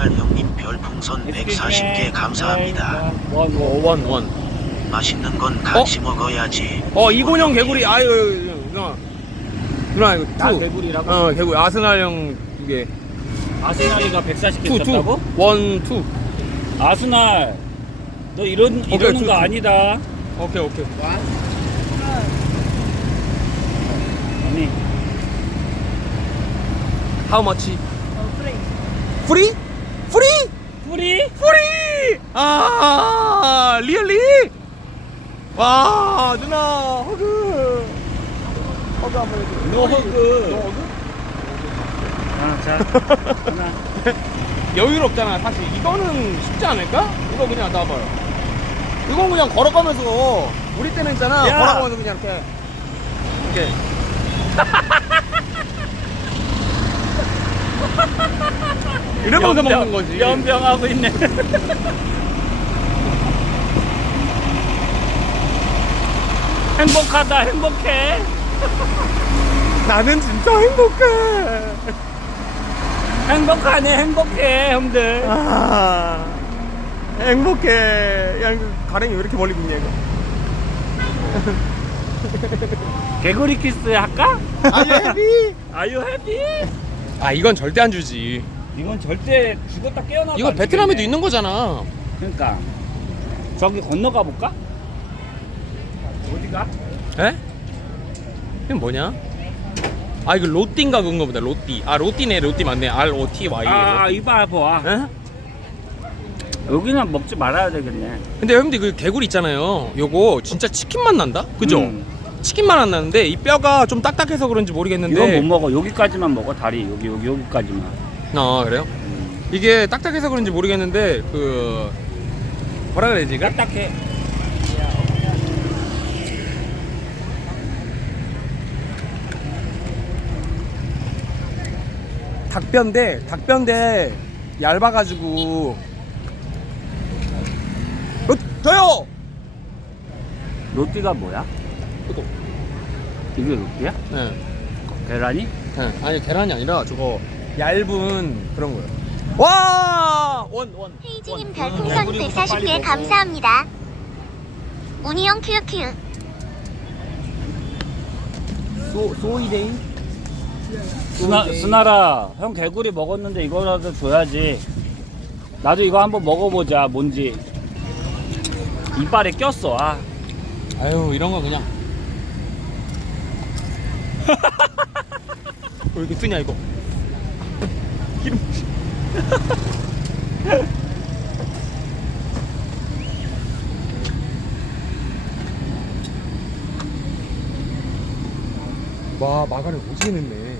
아스날 형님 별풍선 140개 감사합니다. 원, 원, 원, 원. 맛있는 건 같이 먹어야지. 어, 이곤형 개구리. 아유, 누나. 누나, 이거 나 투. 개구리라고? 어, 개구리. 아스날 형두 개. 아스날이가 140개 투, 투. 썼다고? 원, 투. 아스날 너 이런 이러는 투, 거 투. 아니다. 오케이, 오케이. 아니 How much? 프리? 뿌리? 프리! 아, 리얼리? 와, 누나, 허그. 허그 한번 해줘. 너 허그. 너 허그? 아, 자. 하나. 여유롭잖아, 사실. 이거는 쉽지 않을까? 이거 그냥 놔봐요. 이건 그냥 걸어가면서, 우리 때는 있잖아. 야! 걸어가면서 그냥 이렇게. 이렇게. 이러면서 먹는 거지. 연병하고 있네. 행복하다, 행복해. 나는 진짜 행복해. 행복하네, 행복해, 형들. 아, 행복해. 야, 이거 가랭이 왜 이렇게 멀리 붙냐, 이거. 개구리 키스 할까? 아유, 해비. 아유 해피? 아, 이건 절대 안 주지. 이건 절대 죽었다 깨어나도 이거 안 베트남에도. 있는 거잖아. 그러니까 저기 건너가 볼까? 어디가? 에? 이건 뭐냐? 아, 이거 로띠인가 그건가 보다, 로띠. 아, 로띠네, 로띠 맞네. R-O-T-Y. 아 이봐 봐. 에? 여기는 먹지 말아야 되겠네. 근데 형님들 그 개구리 있잖아요. 요거 진짜 치킨 맛 난다? 그죠? 음. 치킨 맛 안 나는데 이 뼈가 좀 딱딱해서 그런지 모르겠는데. 이건 못 먹어. 여기까지만 먹어. 다리 여기 여기 여기까지만. 아, 그래요? 음. 이게 딱딱해서 그런지 모르겠는데 그 뭐라 그래야 되지? 이거? 딱딱해. 닭뼈인데 닭뼈인데 얇아가지고 어, 저요. 로띠가 뭐야? 저도. 이게 로띠야? 네. 계란이? 네. 아니 계란이 아니라 저거 얇은 그런 거요. 와! 원 원. 헤이즈님 원. 별풍선 개구리부터 빨리 140개 먹어. 감사합니다. 운이형 큐큐 소 소이데이. 순아, 순아라 형 개구리 먹었는데 이거라도 줘야지 나도 이거 한번 먹어보자 뭔지 이빨에 꼈어 아 아유 이런 거 그냥. 왜 이렇게 쓰냐 이거? 기름. 와 마가를 오지게 냈네.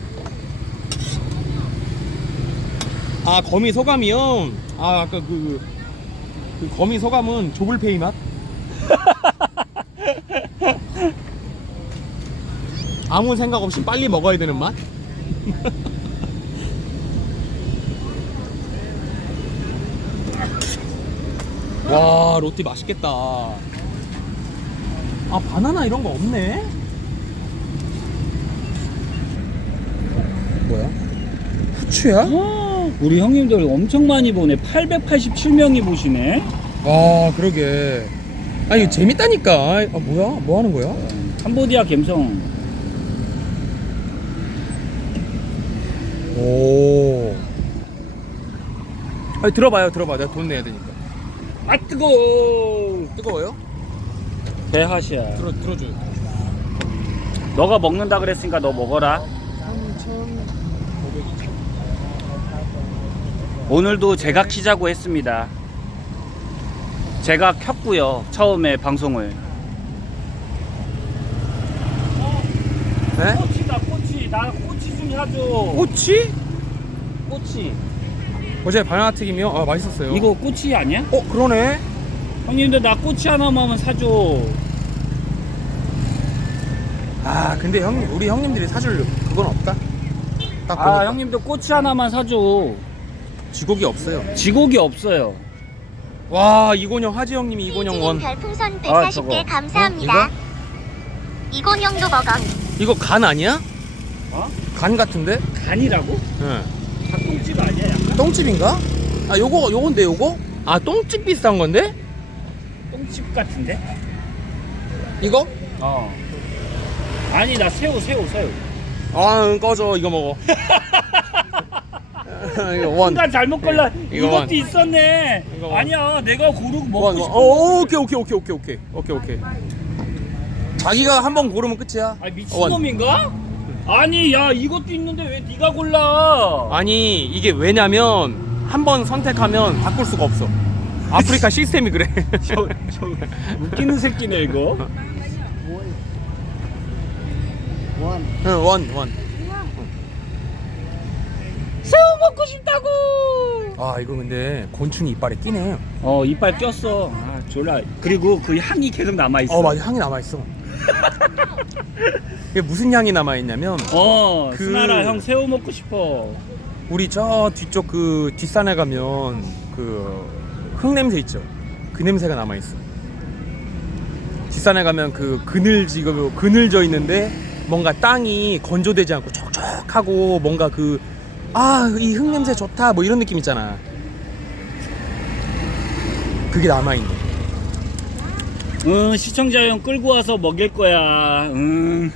아 거미 소감이요? 아 아까 그, 그 거미 소감은 조불페이 맛? 아무 생각 없이 빨리 먹어야 되는 맛? 와 로티 맛있겠다. 아 바나나 이런 거 없네? 뭐야? 후추야? 어, 우리 형님들 엄청 많이 보네. 887명이 보시네. 아 그러게. 아 이거 재밌다니까. 아 뭐야? 뭐 하는 거야? 캄보디아 갬성. 오. 아니 들어봐요 들어봐. 내가 돈 내야 되니까 아 뜨거워. 뜨거워요? 대하시야. 들어, 들어줘요. 너가 먹는다 그랬으니까 너 먹어라. 3,500, 2,000 오늘도 제가 키자고 했습니다. 제가 켰고요 처음에 방송을. 네? 꼬치다 꼬치. 나 꼬치 좀 사줘. 꼬치? 꼬치 어제 바나나 튀김이요? 아 맛있었어요 이거 꼬치 아니야? 어 그러네 형님들 나 꼬치 하나만 사줘 아 근데 형 우리 형님들이 사줄 그건 없다 딱 보니까 아 형님들 꼬치 하나만 사줘 쥐고기 없어요 지고기 없어요 와 이곤영 하지 형님이 이곤영 원 별풍선 아, 140개 저거. 감사합니다. 어, 이곤형도 먹어. 이거 간 아니야? 어? 간 같은데? 간이라고? 응 닭똥집 아니야? 똥집인가? 아 요거 요건데 요거? 아 똥집 비싼 건데? 똥집 같은데? 이거? 어. 아니 나 새우 새우 새우. 아 응, 꺼져 이거 먹어 이거 원 순간 잘못 걸라. 이거 이것도 원. 있었네. 이거 원. 아니야 내가 고르고 먹고 원, 원. 싶어. 어, 오케이 오케이 오케이 오케이 오케이 오케이 오케이 자기가 한 번 고르면 끝이야 아 원. 미친놈인가? 아니 야 이것도 있는데 왜 네가 골라? 아니 이게 왜냐면 한 번 선택하면 바꿀 수가 없어 아프리카 시스템이 그래 저, 저 웃기는 새끼네 이거. 응, 원, 원. 새우 먹고 싶다고. 아, 이거 근데 곤충이 이빨에 끼네. 어 이빨 꼈어. 아 졸라. 그리고 그 향이 계속 남아 있어. 어, 맞아. 향이 남아 있어. 이게 무슨 향이 남아 있냐면, 어 그- 스나라 형 새우 먹고 싶어. 우리 저 뒤쪽 그 뒷산에 가면 그 흙 냄새 있죠? 그 냄새가 남아 있어. 뒷산에 가면 그 그늘지고 그늘져 있는데 뭔가 땅이 건조되지 않고 촉촉하고 뭔가 그 아, 이 흙 냄새 좋다 뭐 이런 느낌 있잖아. 그게 남아 있네. 응 시청자 형 끌고 와서 먹일 거야. 응.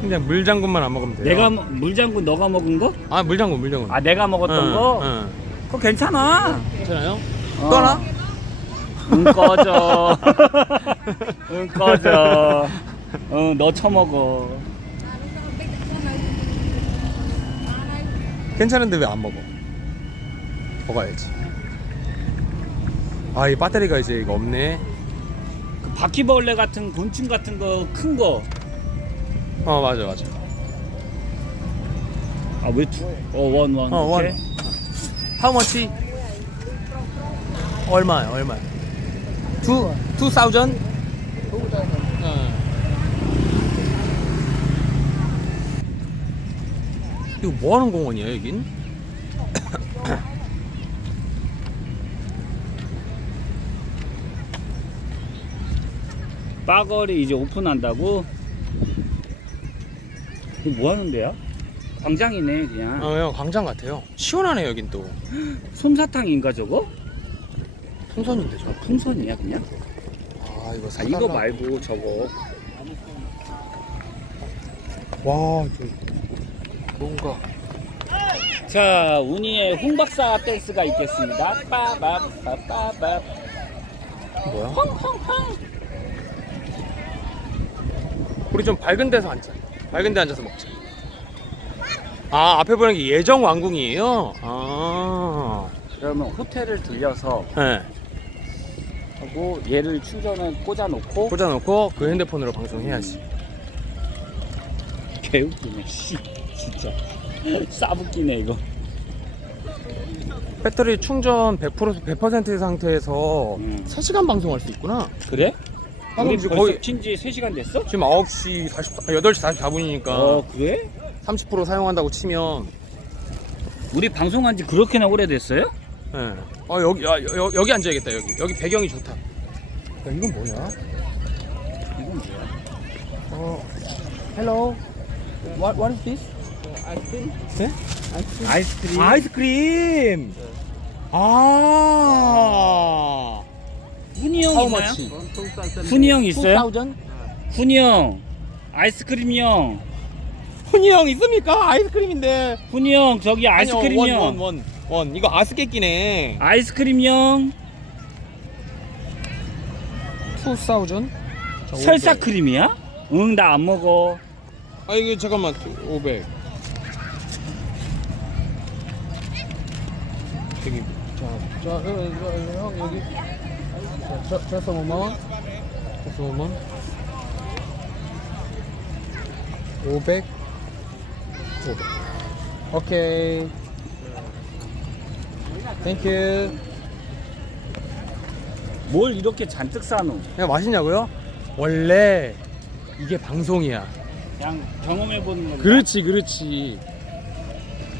그냥 물장군만 안 먹으면 돼요. 내가 먹- 물장군 너가 먹은 거? 아 물장군 물장군. 아 내가 먹었던 응, 거? 응. 그거 괜찮아. 괜찮아요? 어. 또 하나? 응 꺼져. 응 꺼져. 응 너 처먹어. 괜찮은데 왜 안 먹어? 먹어야지. 아 이 배터리가 이제 이거 없네. 그 바퀴벌레 같은 곤충 같은 거 큰 거. 어 맞아 맞아. 아 왜 두? 어원 원. 어 원. 오케이. How much? 얼마야 얼마? Two two thousand? 어. 이거 뭐 하는 공원이야 여긴? 빠거리 이제 오픈한다고? 이거 뭐 하는 데야? 광장이네 그냥. 어, 형 광장 같아요. 시원하네 여긴 또. 솜사탕인가 저거? 풍선인데 저. 풍선이야 그냥? 아 이거 아 사. 이거 말고 저거. 와, 저 뭔가. 자 운이의 홍박사 댄스가 있겠습니다. 빠빠밥. 뭐야? 우리 좀 밝은 데서 앉자. 밝은 데 앉아서 먹자. 아, 앞에 보이는 게 예정 왕궁이에요? 아. 그러면 호텔을 들려서 네. 하고 얘를 충전을 꽂아놓고 꽂아놓고 그 핸드폰으로 방송해야지. 개웃기네. 씨 진짜 싸붙기네 이거. 배터리 충전 100% 100% 상태에서 음. 3시간 방송할 수 있구나. 그래? 방금 우리 지금 거의 튄지 3시간 됐어? 지금 9시 44, 8시 44분이니까 어 그래? 30% 사용한다고 치면 우리 방송한 지 그렇게나 오래됐어요? 예. 어 여기 야, 여, 여기 앉아야겠다 여기 여기 배경이 좋다. 야 이건 뭐냐? 이건 뭐야? 어, hello. What what is this? 아이스크림? 네? 아이스크림. 아이스크림. 아. 훈이 형 있나요? 훈이 형 있어요? 2000? 훈이 형. 아이스크림 형. 훈이 형 있습니까? 아이스크림인데. 훈이 형 저기 아이스크림 아니요, 원, 형. 원, 원, 원. 이거 아스케끼네. 아이스크림 형. 2000? 설사 크림이야? 응 나 안 먹어. 아 이거 잠깐만 500 여기 자 자 형 여기 자 됐어 5만원. 됐어 5만 500 500 오케이. 땡큐 뭘 이렇게 잔뜩 사노? 야? 맛있냐고요? 원래 이게 방송이야. 그냥 경험해 보는 건가? 그렇지 그렇지.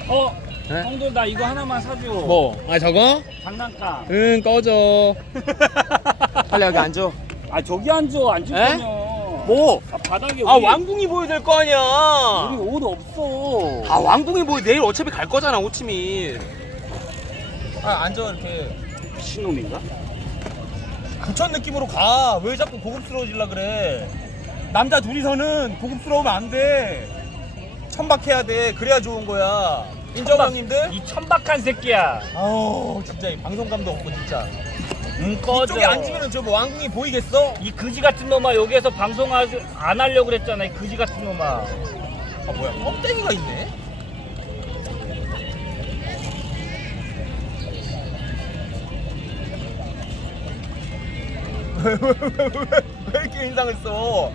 어, 네? 형도 나 이거 하나만 사줘. 뭐? 아 저거? 장난감. 응 꺼져 빨리 여기 앉아 아 저기 앉아 앉을 에? 거면. 뭐? 아, 바닥에 아 우리, 왕궁이 보여야 될 거 아니야. 우리 옷 없어. 아 왕궁이 보여 내일 어차피 갈 거잖아 호치민. 아 앉아 이렇게 미친놈인가? 부천 느낌으로 가. 왜 자꾸 고급스러워질라 그래? 남자 둘이서는 고급스러우면 안 돼. 천박해야 돼. 그래야 좋은 거야. 인정 형님들? 이 천박한 새끼야. 아우 진짜 이 방송감도 없고 진짜. 응 꺼져. 이쪽에 앉으면 저뭐 왕궁이 보이겠어? 이 그지 같은 놈아 여기에서 방송 하지 안 하려고 그랬잖아. 이 그지 같은 놈아. 아 뭐야 껍데기가 있네? 왜, 왜, 왜, 왜, 왜 이렇게 인상을 써?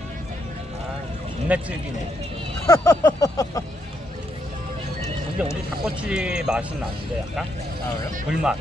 겁내 질기네. 근데 우리 닭꼬치 맛은 나는데 약간 아 그래요? 불맛.